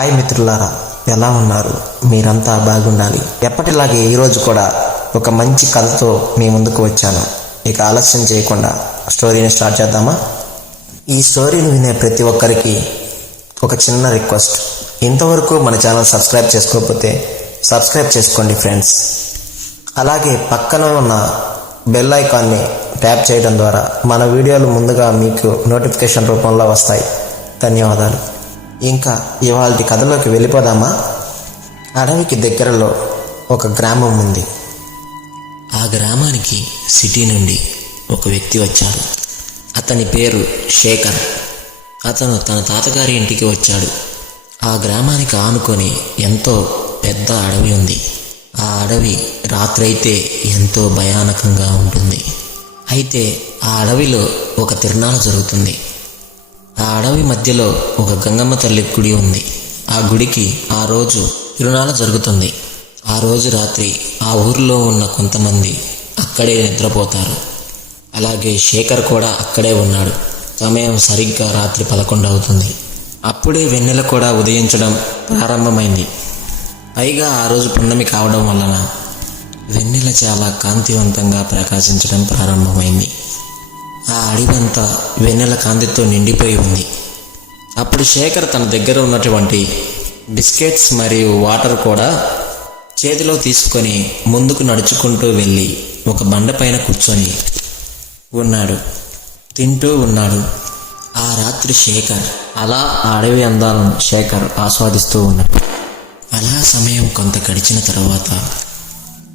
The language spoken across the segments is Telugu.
హాయ్ మిత్రులారా ఎలా ఉన్నారు? మీరంతా బాగుండాలి. ఎప్పటిలాగే ఈరోజు కూడా ఒక మంచి కథతో మీ ముందుకు వచ్చాను. ఇక ఆలస్యం చేయకుండా స్టోరీని స్టార్ట్ చేద్దామా? ఈ స్టోరీని వినే ప్రతి ఒక్కరికి ఒక చిన్న రిక్వెస్ట్. ఇంతవరకు మన ఛానల్ సబ్స్క్రైబ్ చేసుకోకపోతే సబ్స్క్రైబ్ చేసుకోండి ఫ్రెండ్స్. అలాగే పక్కన ఉన్న బెల్ ఐకాన్ని ట్యాప్ చేయడం ద్వారా మన వీడియోలు ముందుగా మీకు నోటిఫికేషన్ రూపంలో వస్తాయి. ధన్యవాదాలు. ఇంకా ఇవాళ కథలోకి వెళ్ళిపోదామా? అడవికి దగ్గరలో ఒక గ్రామం ఉంది. ఆ గ్రామానికి సిటీ నుండి ఒక వ్యక్తి వచ్చాడు. అతని పేరు శేఖర్. అతను తన తాతగారి ఇంటికి వచ్చాడు. ఆ గ్రామానికి ఆనుకొని ఎంతో పెద్ద అడవి ఉంది. ఆ అడవి రాత్రైతే ఎంతో భయానకంగా ఉంటుంది. అయితే ఆ అడవిలో ఒక తిరునాళ జరుగుతుంది. ఆ అడవి మధ్యలో ఒక గంగమ్మ తల్లి గుడి ఉంది. ఆ గుడికి ఆ రోజు తిరునాళ జరుగుతుంది. ఆ రోజు రాత్రి ఆ ఊరిలో ఉన్న కొంతమంది అక్కడే నిద్రపోతారు. అలాగే శేఖర్ కూడా అక్కడే ఉన్నాడు. సమయం సరిగ్గా రాత్రి పదకొండు అవుతుంది. అప్పుడే వెన్నెల కూడా ఉదయించడం ప్రారంభమైంది. పైగా ఆ రోజు పున్నమి కావడం వలన వెన్నెల చాలా కాంతివంతంగా ప్రకాశించడం ప్రారంభమైంది. ఆ అడవంతా వెన్నెల కాంతితో నిండిపోయి ఉంది. అప్పుడు శేఖర్ తన దగ్గర ఉన్నటువంటి బిస్కెట్స్ మరియు వాటర్ కూడా చేతిలో తీసుకొని ముందుకు నడుచుకుంటూ వెళ్ళి ఒక బండపైన కూర్చొని ఉన్నాడు. తింటూ ఉన్నాడు. ఆ రాత్రి శేఖర్ అలా ఆ అడవి అందాలను శేఖర్ ఆస్వాదిస్తూ ఉన్నాడు. అలా సమయం కొంత గడిచిన తర్వాత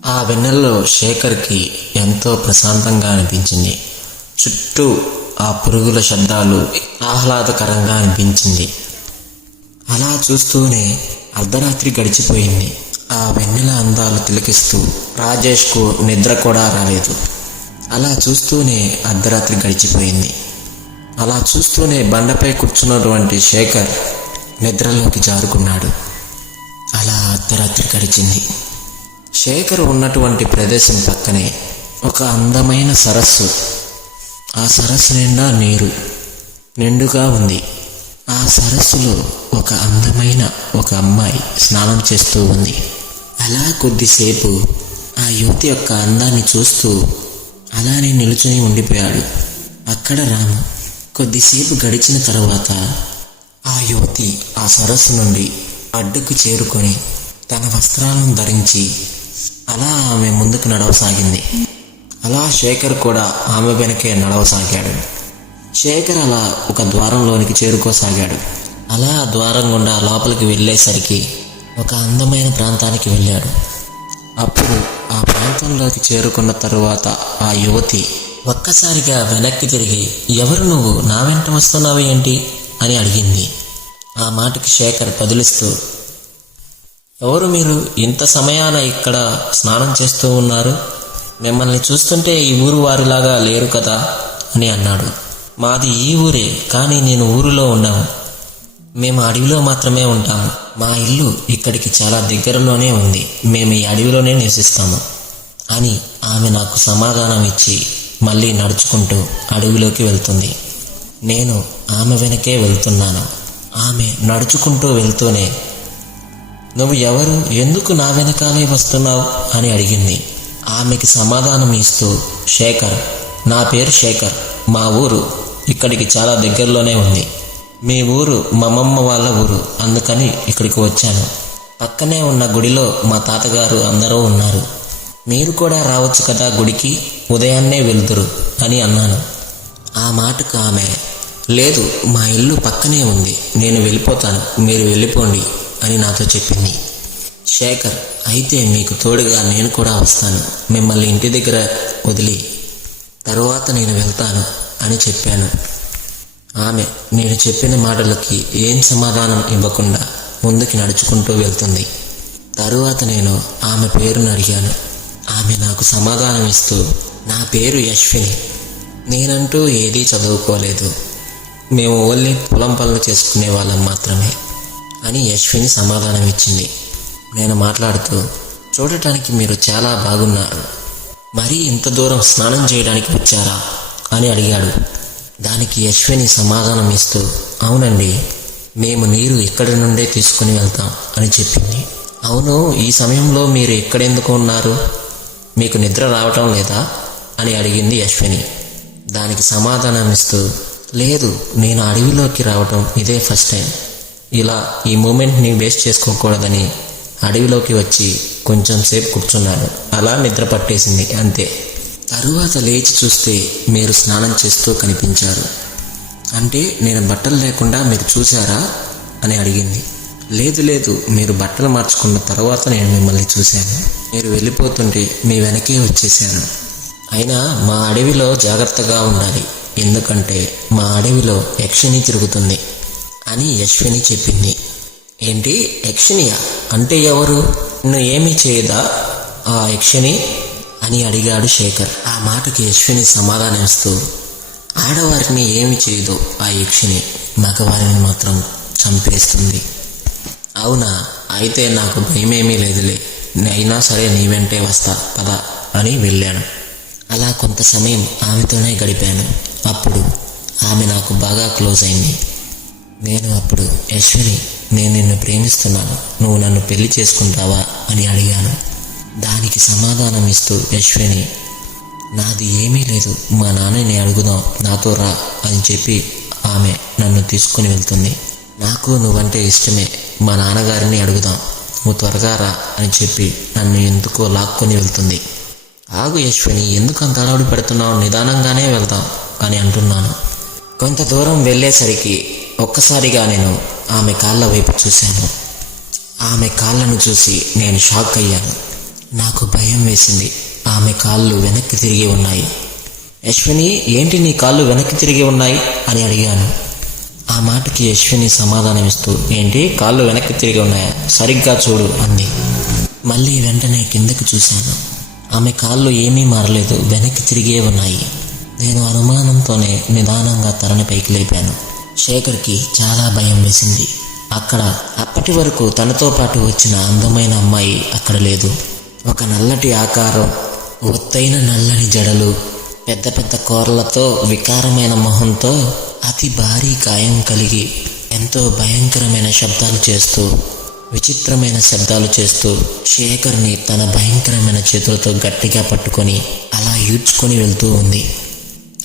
ఆ వెన్నెల్లో శేఖర్కి ఎంతో ప్రశాంతంగా అనిపించింది. చుట్టూ ఆ పురుగుల శబ్దాలు ఆహ్లాదకరంగా అనిపించింది. అలా చూస్తూనే అర్ధరాత్రి గడిచిపోయింది. ఆ వెన్నెల అందాలు తిలకిస్తూ రాజేష్కు నిద్ర కూడా రాలేదు. అలా చూస్తూనే అర్ధరాత్రి గడిచిపోయింది. అలా చూస్తూనే బండపై కూర్చున్నటువంటి శేఖర్ నిద్రలోకి జారుకున్నాడు. అలా అర్ధరాత్రి గడిచింది. శేఖర్ ఉన్నటువంటి ప్రదేశం పక్కనే ఒక అందమైన సరస్సు ఆ సరస్సు నిండా నీరు నిండుగా ఉంది. ఆ సరస్సులో ఒక అందమైన ఒక అమ్మాయి స్నానం చేస్తూ ఉంది. అలా కొద్దిసేపు ఆ యువతి యొక్క అందాన్ని చూస్తూ అలానే నిలుచుని ఉండిపోయాడు. అక్కడ రాము కొద్దిసేపు గడిచిన తర్వాత ఆ యువతి ఆ సరస్సు నుండి అడ్డుకు చేరుకొని తన వస్త్రాలను ధరించి అలా ఆమె ముందుకు నడవసాగింది. అలా శేఖర్ కూడా ఆమె వెనకే నడవసాగాడు. శేఖర్ అలా ఒక ద్వారంలోనికి చేరుకోసాగాడు. అలా ఆ ద్వారం గుండా లోపలికి వెళ్ళేసరికి ఒక అందమైన ప్రాంతానికి వెళ్ళాడు. అప్పుడు ఆ ప్రాంతంలోకి చేరుకున్న తరువాత ఆ యువతి ఒక్కసారిగా వెనక్కి తిరిగి ఎవరు నువ్వు? నా వెంట వస్తున్నావు ఏంటి? అని అడిగింది. ఆ మాటకి శేఖర్ బదులిస్తూ ఎవరు మీరు? ఇంత సమయాన ఇక్కడ స్నానం చేస్తూ ఉన్నారు? మిమ్మల్ని చూస్తుంటే ఈ ఊరు వారిలాగా లేరు కదా అని అన్నాడు. మాది ఈ ఊరే కానీ నేను ఊరిలో ఉన్నాము మేము అడవిలో మాత్రమే ఉంటాము. మా ఇల్లు ఇక్కడికి చాలా దగ్గరలోనే ఉంది. మేము ఈ అడవిలోనే నివసిస్తాము. అని ఆమె నాకు సమాధానం ఇచ్చి మళ్ళీ నడుచుకుంటూ అడవిలోకి వెళ్తుంది. నేను ఆమె వెనకే వెళ్తున్నాను. ఆమె నడుచుకుంటూ వెళ్తూనే నువ్వు ఎవరు? ఎందుకు నా వెనకాలే వస్తున్నావు? అని అడిగింది. ఆమెకి సమాధానం ఇస్తూ శేఖర్ నా పేరు శేఖర్. మా ఊరు ఇక్కడికి చాలా దగ్గరలోనే ఉంది. మీ ఊరు మమ్మమ్మ వాళ్ళ ఊరు. అందుకని ఇక్కడికి వచ్చాను. పక్కనే ఉన్న గుడిలో మా తాతగారు అందరూ ఉన్నారు. మీరు కూడా రావచ్చు కదా గుడికి? ఉదయాన్నే వెళ్తురు అని అన్నాను. ఆ మాటకు ఆమె లేదు మా ఇల్లు పక్కనే ఉంది. నేను వెళ్ళిపోతాను. మీరు వెళ్ళిపోండి అని నాతో చెప్పింది. శేఖర్ అయితే మీకు తోడుగా నేను కూడా వస్తాను. మిమ్మల్ని ఇంటి దగ్గర వదిలి తరువాత నేను వెళ్తాను అని చెప్పాను. ఆమె నేను చెప్పిన మాటలకి ఏం సమాధానం ఇవ్వకుండా ముందుకి నడుచుకుంటూ వెళ్తుంది. తరువాత నేను ఆమె పేరును అడిగాను. ఆమె నాకు సమాధానం ఇస్తూ నా పేరు యశ్విని. నేనంటూ ఏదీ చదువుకోలేదు. మేము ఓన్లీ పొలం పనులు చేసుకునే వాళ్ళం మాత్రమే అని యశ్విని సమాధానం ఇచ్చింది. నేను మాట్లాడుతూ చూడటానికి మీరు చాలా బాగున్నారు. మరీ ఇంత దూరం స్నానం చేయడానికి వచ్చారా? అని అడిగాడు. దానికి యశ్విని సమాధానం ఇస్తూ అవునండి మేము నీరు ఇక్కడి నుండే తీసుకుని వెళ్తాం అని చెప్పింది. అవును ఈ సమయంలో మీరు ఎక్కడెందుకు ఉన్నారు? మీకు నిద్ర రావటం లేదా? అని అడిగింది అశ్విని దానికి సమాధానం ఇస్తూ లేదు నేను అడవిలోకి రావటం ఇదే ఫస్ట్ టైం. ఇలా ఈ మూమెంట్ని వేస్ట్ చేసుకోకూడదని అడవిలోకి వచ్చి కొంచెం సేపు కూర్చున్నాను. అలా నిద్ర పట్టేసింది అంతే. తరువాత లేచి చూస్తే మీరు స్నానం చేస్తూ కనిపించారు. అంటే నేను బట్టలు లేకుండా మీరు చూశారా? అని అడిగింది. లేదు లేదు మీరు బట్టలు మార్చుకున్న తర్వాత నేను మిమ్మల్ని చూశాను. మీరు వెళ్ళిపోతుంటే మీ వెనకే వచ్చేసాను అయినా మా అడవిలో జాగ్రత్తగా ఉండాలి. ఎందుకంటే మా అడవిలో యక్షిని తిరుగుతుంది అని యశ్విని చెప్పింది. ఏంటి యక్షినియా అంటే ఎవరు? నువ్వు ఏమీ చేయదా? ఆ యక్షిని అని అడిగాడు శేఖర్. ఆ మాటకి యశ్విని సమాధానమిస్తూ ఆడవారిని ఏమి చేయదు ఆ యక్షిని మగవారిని మాత్రం చంపేస్తుంది. అవునా? అయితే నాకు భయమేమీ లేదులే. అయినా సరే నీ వెంటే వస్తా. పద అని వెళ్ళాను. అలా కొంత సమయం ఆమెతోనే గడిపాను. అప్పుడు ఆమె నాకు బాగా క్లోజ్ అయింది. నేను అప్పుడు యశ్విని నేను నిన్ను ప్రేమిస్తున్నాను. నువ్వు నన్ను పెళ్ళి చేసుకుంటావా? అని అడిగాను. దానికి సమాధానం ఇస్తూ యశ్విని నాది ఏమీ లేదు. మా నాన్నని అడుగుదాం. నాతో రా అని చెప్పి ఆమె నన్ను తీసుకుని వెళ్తుంది. నాకు నువ్వంటే ఇష్టమే. మా నాన్నగారిని అడుగుదాం. నువ్వు త్వరగా రా అని చెప్పి నన్ను ఎందుకో లాక్కొని వెళ్తుంది. ఆగు యశ్విని ఎందుకు అంత అలవాటు పెడుతున్నావు? నిదానంగానే వెళ్దాం అని అంటున్నాను. కొంత దూరం వెళ్ళేసరికి ఒక్కసారిగా నేను ఆమె కాళ్ళ వైపు చూశాను. ఆమె కాళ్ళను చూసి నేను షాక్ అయ్యాను. నాకు భయం వేసింది. ఆమె కాళ్ళు వెనక్కి తిరిగి ఉన్నాయి. యశ్విని ఏంటి నీ కాళ్ళు వెనక్కి తిరిగి ఉన్నాయి? అని అడిగాను. ఆ మాటకి యశ్విని సమాధానమిస్తూ ఏంటి? కాళ్ళు వెనక్కి తిరిగి ఉన్నాయా? సరిగ్గా చూడు అంది. మళ్ళీ వెంటనే కిందకి చూశాను. ఆమె కాళ్ళు ఏమీ మారలేదు వెనక్కి తిరిగే ఉన్నాయి. నేను అనుమానంతోనే నిదానంగా తలని పైకి లేపాను. శేఖర్కి చాలా భయం వేసింది. అక్కడ అప్పటి వరకు తనతో పాటు వచ్చిన అందమైన అమ్మాయి అక్కడ లేదు. ఒక నల్లటి ఆకారం ఒత్తైన నల్లని జడలు పెద్ద పెద్ద కూరలతో వికారమైన మొహంతో అతి భారీ గాయం కలిగి ఎంతో భయంకరమైన శబ్దాలు చేస్తూ విచిత్రమైన శబ్దాలు చేస్తూ శేఖర్ని తన భయంకరమైన చేతులతో గట్టిగా పట్టుకొని అలా ఈడ్చుకొని వెళ్తూ ఉంది.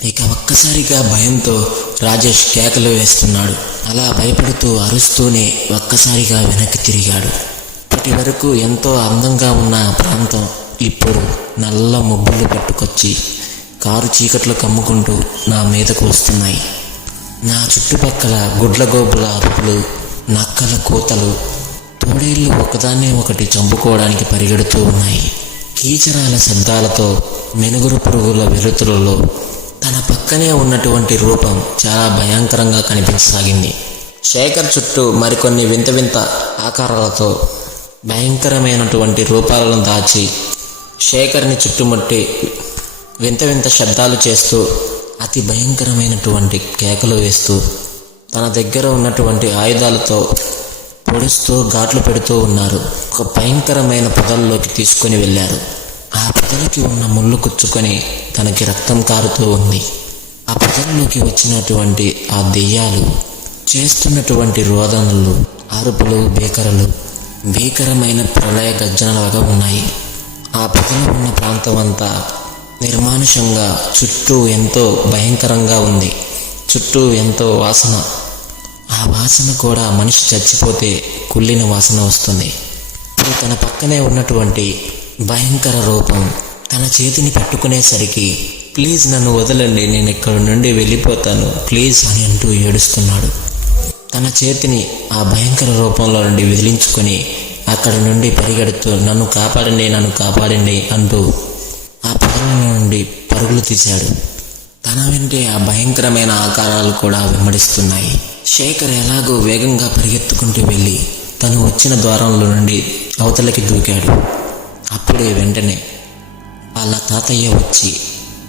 ఇక ఒక్కసారిగా భయంతో రాజేష్ కేకలు వేస్తున్నాడు. అలా భయపడుతూ అరుస్తూనే ఒక్కసారిగా వెనక్కి తిరిగాడు. ఇప్పటి వరకు ఎంతో అందంగా ఉన్న ప్రాంతం ఇప్పుడు నల్ల ముబ్బులు పట్టుకొచ్చి కారు చీకట్లు కమ్ముకుంటూ నా మీదకు వస్తున్నాయి. నా చుట్టుపక్కల గుడ్లగోబుల అరుపులు నక్కల కూతలు తోడేళ్ళు ఒకదాన్నే ఒకటి చంపుకోవడానికి పరిగెడుతూ ఉన్నాయి. కీచరాల శబ్దాలతో మెనుగురు పురుగుల వెలుతురులో తన పక్కనే ఉన్నటువంటి రూపం చాలా భయంకరంగా కనిపించసాగింది. శేఖర్ చుట్టూ మరికొన్ని వింత వింత ఆకారాలతో భయంకరమైనటువంటి రూపాలను దాచి శేఖర్ని చుట్టుముట్టి వింత వింత శబ్దాలు చేస్తూ అతి భయంకరమైనటువంటి కేకలు వేస్తూ తన దగ్గర ఉన్నటువంటి ఆయుధాలతో పొడుస్తూ ఘాట్లు పెడుతూ ఉన్నారు. ఒక భయంకరమైన పొదల్లోకి తీసుకొని వెళ్ళారు. ఆ ప్రజలకి ఉన్న ముళ్ళు కుచ్చుకొని తనకి రక్తం కారుతూ ఉంది. ఆ ప్రజలలోకి వచ్చినటువంటి ఆ దెయ్యాలు చేస్తున్నటువంటి రోదనలు అరుపులు భీకరలు భీకరమైన ప్రళయ గర్జనలాగా ఉన్నాయి. ఆ ప్రజలు ఉన్న ప్రాంతం అంతా నిర్మానుషంగా చుట్టూ ఎంతో భయంకరంగా ఉంది. చుట్టూ ఎంతో వాసన. ఆ వాసన కూడా మనిషి చచ్చిపోతే కుళ్ళిన వాసన వస్తుంది. తన పక్కనే ఉన్నటువంటి భయంకర రూపం. తన చేతిని పట్టుకునేసరికి ప్లీజ్ నన్ను వదలండి నేను ఇక్కడ నుండి వెళ్ళిపోతాను. ప్లీజ్ అని అంటూ ఏడుస్తున్నాడు. తన చేతిని ఆ భయంకర రూపంలో నుండి విదిలించుకొని అక్కడ నుండి పరిగెడుతూ నన్ను కాపాడండి నన్ను కాపాడండి అంటూ ఆ పొదల నుండి పరుగులు తీశాడు. తన వెంటే ఆ భయంకరమైన ఆకారాలు కూడా వెంబడిస్తున్నాయి. శేఖర్ ఎలాగో వేగంగా పరిగెత్తుకుంటూ వెళ్ళి తను వచ్చిన ద్వారంలో నుండి అవతలకి దూకాడు. అప్పుడే వెంటనే వాళ్ళ తాతయ్య వచ్చి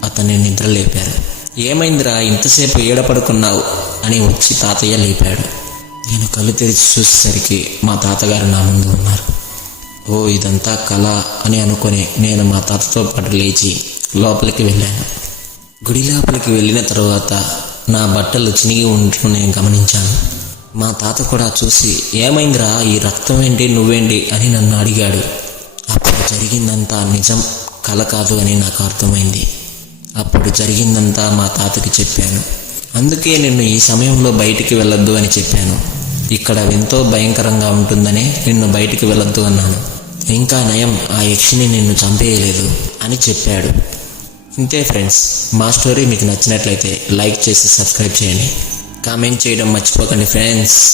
అతన్ని నిద్రలేపారు. ఏమైందిరా? ఇంతసేపు ఏడపడుకున్నావు? అని వచ్చి తాతయ్య లేపాడు. నేను కళ్ళు తెరిచి చూసేసరికి మా తాతగారు నా ముందు ఉన్నారు. ఓ ఇదంతా కళ అని అనుకొని నేను మా తాతతో పాటు లేచి లోపలికి వెళ్ళాను. గుడి లోపలికి వెళ్ళిన తర్వాత నా బట్టలు చినిగి ఉండటం నేను గమనించాను. మా తాత కూడా చూసి ఏమైందిరా? ఈ రక్తం ఏంటి? నువ్వేంటి? అని నన్ను అడిగాడు. అప్పుడు జరిగిందంతా నిజం కల కాదు అని నాకు అర్థమైంది. అప్పుడు జరిగిందంతా మా తాతకి చెప్పాను. అందుకే నిన్ను ఈ సమయంలో బయటికి వెళ్ళొద్దు అని చెప్పాను. ఇక్కడ ఎంతో భయంకరంగా ఉంటుందనే నిన్ను బయటికి వెళ్ళొద్దు అన్నాను. ఇంకా నయం ఆ యక్షిని నిన్ను చంపేయలేదు అని చెప్పాడు. ఇంతే ఫ్రెండ్స్ మా స్టోరీ మీకు నచ్చినట్లయితే లైక్ చేసి సబ్స్క్రైబ్ చేయండి. కామెంట్ చేయడం మర్చిపోకండి ఫ్రెండ్స్.